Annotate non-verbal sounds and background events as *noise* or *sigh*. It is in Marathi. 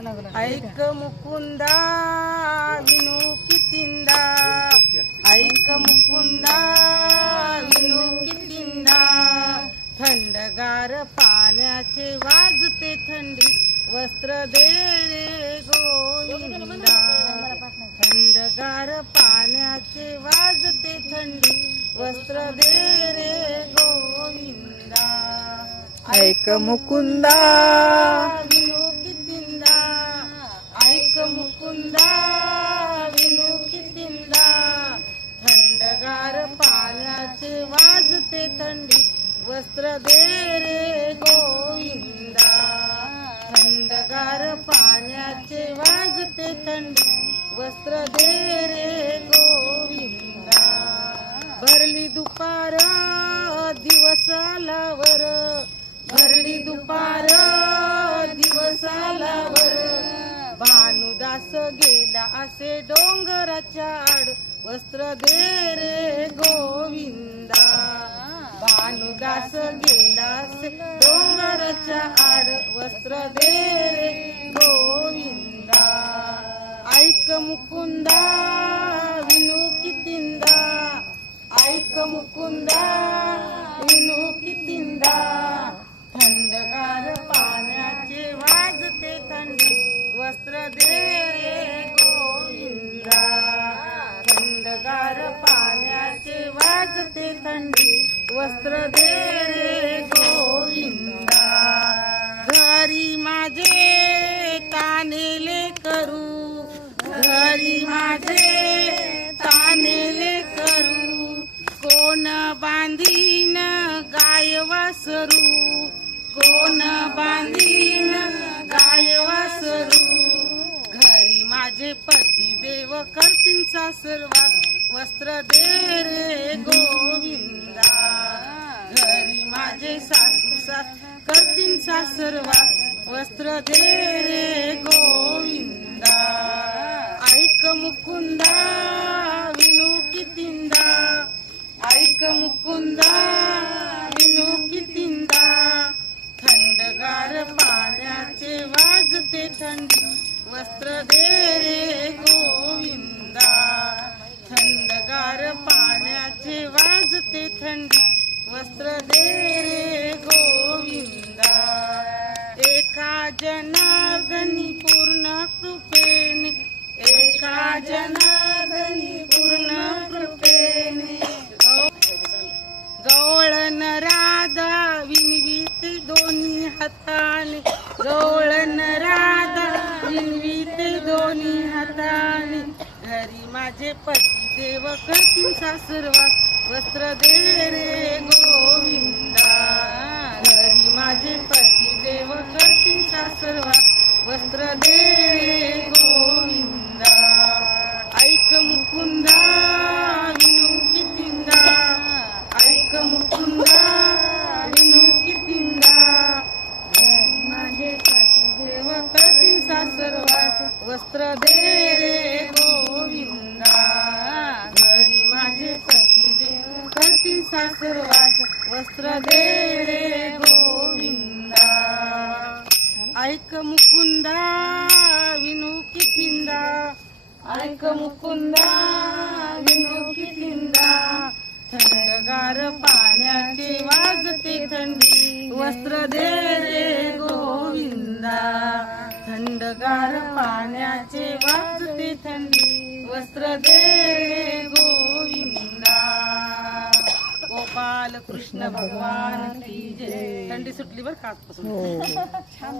ऐक मुकुंदा विनू कितिंदा. ऐक मुकुंदा विनू कितिंदा. थंडगार पाण्याचे वाजते थंडी वस्त्र दे रे गोविंदा. थंडगार पाण्याचे वाजते थंडी वस्त्र दे रे गोविंदा. ऐक मुकुंदा विनू मुकुंदा विनू कितिंदा थंडगार पाण्याचे वाजते थंडी वस्त्र दे रे गोविंदा. थंडगार पाण्याचे वाजते थंडी वस्त्र दे रे गोविंदा. भरली दुपार दिवस आल्यावर भरली दुपार दास गेला असे डोंगराच्या आड. वस्त्र दे रे गोविंदा. भानुदास गेला असे डोंगराच्या आड. वस्त्र दे रे गोविंदा. ऐक मुकुंदा दे रे गोविंदा थंडगार पाण्याचे वाजते थंडी वस्त्र दे रे गोविंदा घरी माझे कानेले करू घरी माझे तानेले करू कोण बांधीन गाय वासरू कोण बांधीन पती देव करतील वस्त्र दे रे गोविंदा. घरी माझे सासू सास करतील सासरवास वस्त्र दे रे गोविंदा. ऐक मुकुंदा विनू कितिंदा. ऐक मुकुंदा विनू कितिंदा. थंडगार पाण्याचे वाजते थंड वस्त्र दे रे गो वाजते थंडी वस्त्र दे रे गोविंदा. एका जनार्दनी पूर्ण कृपेने एका जनार्दनी पूर्ण कृपेने. गवळण राधा विनवीत दोन्ही हाताने गवळण राधा विनवीत दोन्ही हाताने. घरी माझे पती देव करतील सासरवास वस्त्र दे रे गोविंदा. घरी माझे पती देव करतील सर्वा. वस्त्र दे रे गोविंदा. ऐक मुकुंदा विनू कितिंदा. ऐक मुकुंदा विनू कितिंदा. घरी माझे पती देव करतील सासरवास वस्त्र दे रे गोविंदा घरी माझे पती देव करतील सासरवास वस्त्र दे रे गोविंदा ऐक मुकुंदा विनू कितिंदा ऐक मुकुंदा विनू कितिंदा थंडगार पाण्याचे वाजते थंडी वस्त्र दे रे गोविंदा थंडगार पाण्याचे वाजते थंडी वस्त्र दे रे गोपाल कृष्ण भगवान की जय. थंडी सुटली बरं का आजपासून? *laughs*